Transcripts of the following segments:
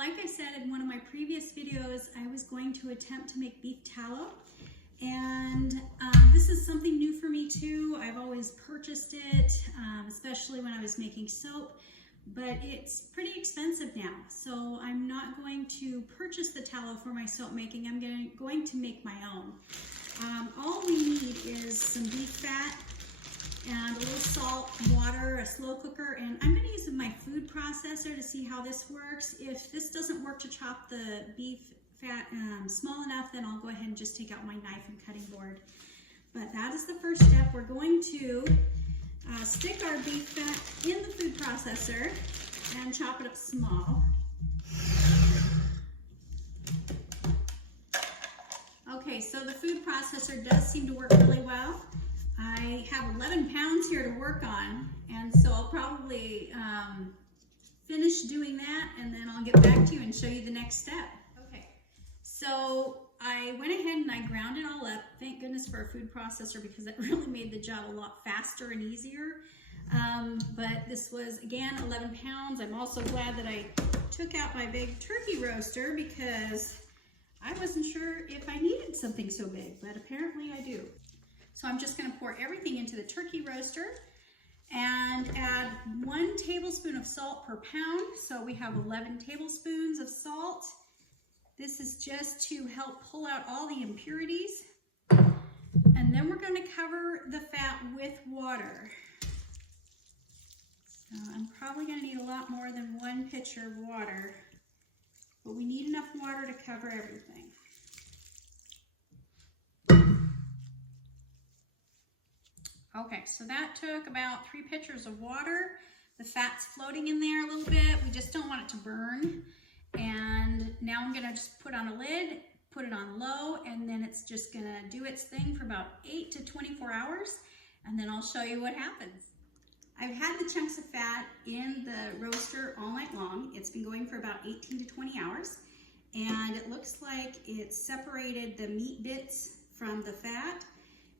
like I said in one of my previous videos, I was going to attempt to make beef tallow. And this is something new for me too. I've always purchased it, especially when I was making soap, but it's pretty expensive now. So I'm not going to purchase the tallow for my soap making. I'm going to make my own. All we need is some beef fat and a little salt, water, a slow cooker, and I'm going to use my food processor to see how this works. If this doesn't work to chop the beef fat small enough, then I'll go ahead and just take out my knife and cutting board. But that is the first step. We're going to stick our beef fat in the food processor and chop it up small. Okay, so the food processor does seem to work really well. I have 11 pounds here to work on, and so I'll probably finish doing that, and then I'll get back to you and show you the next step. Okay, so I went ahead and I ground it all up. Thank goodness for a food processor, because it really made the job a lot faster and easier. But this was, again, 11 pounds. I'm also glad that I took out my big turkey roaster, because I wasn't sure if I needed something so big, but apparently I do. So I'm just going to pour everything into the turkey roaster and add 1 tablespoon of salt per pound. So we have 11 tablespoons of salt. This is just to help pull out all the impurities. And then we're going to cover the fat with water. So I'm probably going to need a lot more than 1 pitcher of water, but we need enough water to cover everything. Okay, so that took about 3 pitchers of water. The fat's floating in there a little bit. We just don't want it to burn. And now I'm gonna just put on a lid, put it on low, and then it's just gonna do its thing for about 8 to 24 hours, and then I'll show you what happens. I've had the chunks of fat in the roaster all night long. It's been going for about 18 to 20 hours, and it looks like it's separated the meat bits from the fat,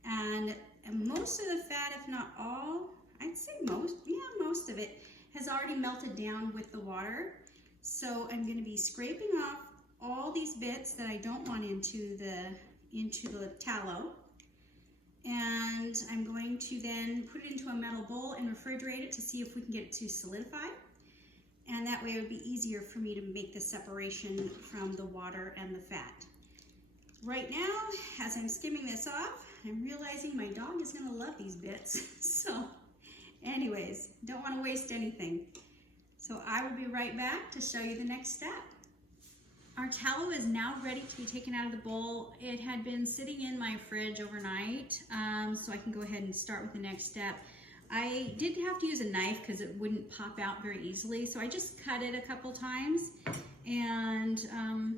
and most of the fat, if not all, I'd say most of it has already melted down with the water. So I'm going to be scraping off all these bits that I don't want into the tallow, and I'm going to then put it into a metal bowl and refrigerate it to see if we can get it to solidify, and that way it would be easier for me to make the separation from the water and the fat. Right now, as I'm skimming this off, I'm realizing my dog is going to love these bits. So anyways, don't want to waste anything. So I will be right back to show you the next step. Our tallow is now ready to be taken out of the bowl. It had been sitting in my fridge overnight, so I can go ahead and start with the next step. I did have to use a knife because it wouldn't pop out very easily, so I just cut it a couple times. And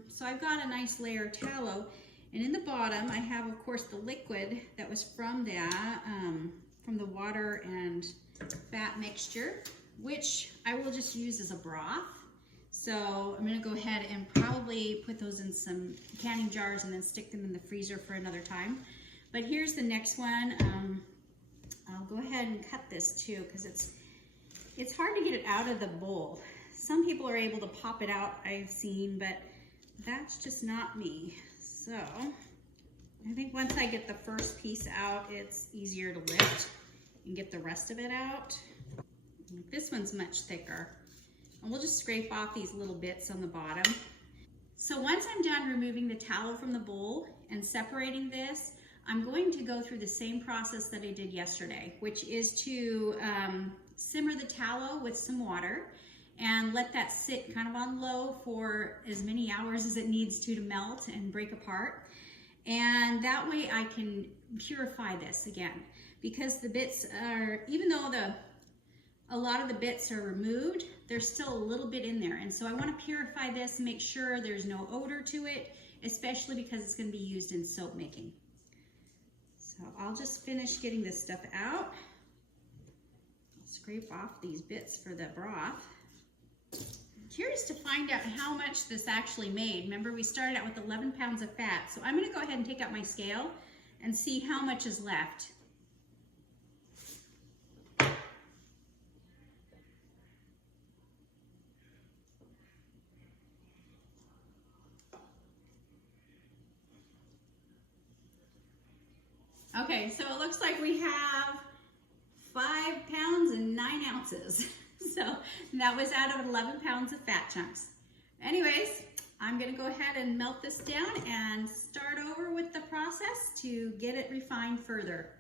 so I've got a nice layer of tallow. And in the bottom, I have, of course, the liquid that was from that, from the water and fat mixture, which I will just use as a broth. So I'm gonna go ahead and probably put those in some canning jars and then stick them in the freezer for another time. But here's the next one. I'll go ahead and cut this too, because it's hard to get it out of the bowl. Some people are able to pop it out, I've seen, but that's just not me. So I think once I get the first piece out, it's easier to lift and get the rest of it out. This one's much thicker. And we'll just scrape off these little bits on the bottom. So once I'm done removing the tallow from the bowl and separating this, I'm going to go through the same process that I did yesterday, which is to simmer the tallow with some water and let that sit kind of on low for as many hours as it needs to melt and break apart. And that way I can purify this again, because the bits are, even though a lot of the bits are removed, there's still a little bit in there. And so I want to purify this, make sure there's no odor to it, especially because it's going to be used in soap making. So I'll just finish getting this stuff out. I'll scrape off these bits for the broth. Curious to find out how much this actually made. Remember, we started out with 11 pounds of fat. So I'm going to go ahead and take out my scale and see how much is left. Okay, so it looks like we have 5 pounds and 9 ounces. So that was out of 11 pounds of fat chunks. Anyways, I'm gonna go ahead and melt this down and start over with the process to get it refined further.